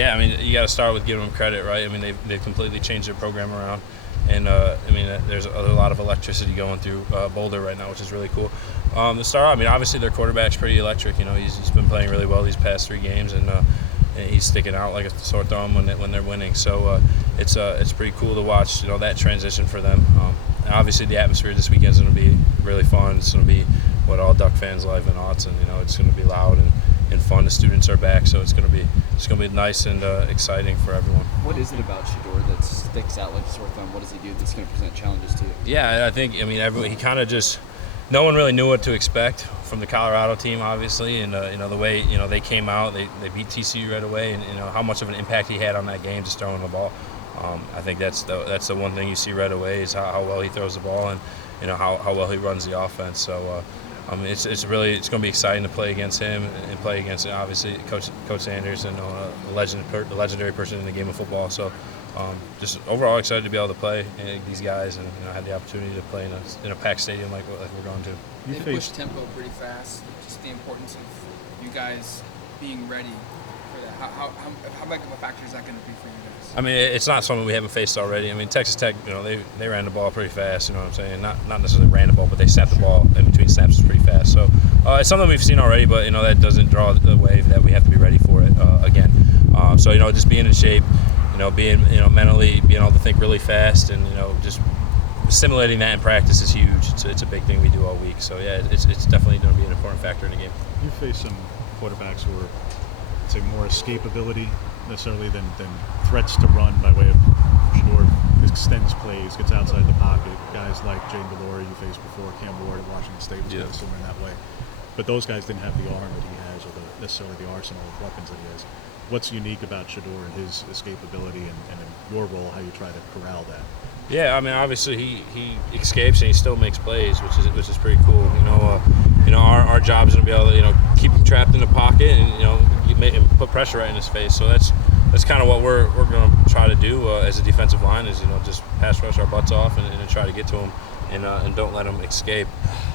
Yeah, I mean, you got to start with giving them credit, right? I mean, they've completely changed their program around, and I mean, there's a lot of electricity going through Boulder right now, which is really cool. To start, I mean, obviously their quarterback's pretty electric. You know, he's been playing really well these past 3 games, and he's sticking out like a sore thumb when they're winning. So it's pretty cool to watch, you know, that transition for them. And obviously the atmosphere this weekend is going to be really fun. It's going to be what all Duck fans love in Autzen. You know, it's going to be loud and fun. The students are back, so it's going to be nice and exciting for everyone. What is it about Shador that sticks out like a sore thumb? What does he do that's going to present challenges to you? Yeah, I think, I mean, he kind of just, no one really knew what to expect from the Colorado team, obviously, and you know, the way, you know, they came out, they beat TCU right away, and you know how much of an impact he had on that game just throwing the ball. I think that's the one thing you see right away is how well he throws the ball, and you know how well he runs the offense. So I mean, it's going to be exciting to play against him and play against obviously Coach Sanders and a legendary person in the game of football. So just overall excited to be able to play these guys, and you know, had the opportunity to play in a packed stadium like we're going to. They push tempo pretty fast. Just the importance of you guys being ready for that. How big of a factor is that going to be for you guys? I mean, it's not something we haven't faced already. I mean, Texas Tech, you know, they ran the ball pretty fast. You know what I'm saying? Not necessarily ran the ball, but they snapped the ball in between snaps pretty fast. So it's something we've seen already, but you know that doesn't draw the wave that we have to be ready for it again. So you know, just being in shape, you know, being mentally being able to think really fast, and you know, just simulating that in practice is huge. It's a big thing we do all week. So yeah, it's definitely going to be an important factor in the game. You face some quarterbacks who are, say, more escapability necessarily than threats to run by way of Shador extends plays, gets outside the pocket. Guys like Jane Delore you faced before, Cam Ward at Washington State was kind of similar in that way. But those guys didn't have the arm that he has, or necessarily the arsenal of weapons that he has. What's unique about Shador and his escapability, and in your role, how you try to corral that? Yeah, I mean, obviously he escapes and he still makes plays, which is pretty cool. You know, our job is to be able to keep him trapped in the pocket and put pressure right in his face. So that's kind of what we're going to try to do as a defensive line is just pass rush our butts off and try to get to him and don't let him escape.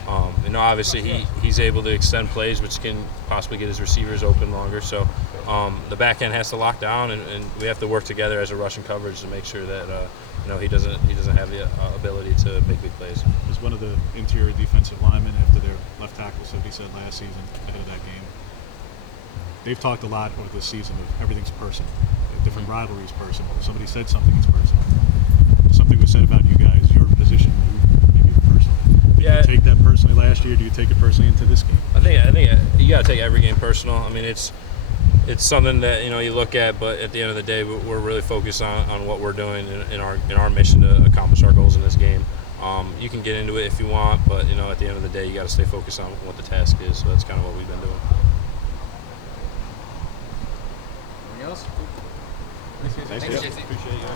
Obviously he's able to extend plays, which can possibly get his receivers open longer. So the back end has to lock down, and we have to work together as a rushing coverage to make sure that he doesn't have the ability to make big plays. As one of the interior defensive linemen after their left tackle, so he said last season ahead of that game, they've talked a lot over this season of everything's personal. Different rivalries personal. If somebody said something, it's personal. Something was said about you guys, your position, maybe personal. Yeah. Did you take that personally last year? Do you take it personally into this game? I think you got to take every game personal. I mean, it's something that you look at, but at the end of the day, we're really focused on what we're doing in our mission to accomplish our goals in this game. You can get into it if you want, but at the end of the day, you got to stay focused on what the task is. So that's kind of what we've been doing. Anything else? Thanks, Thanks, Jesse. Jesse. Appreciate you.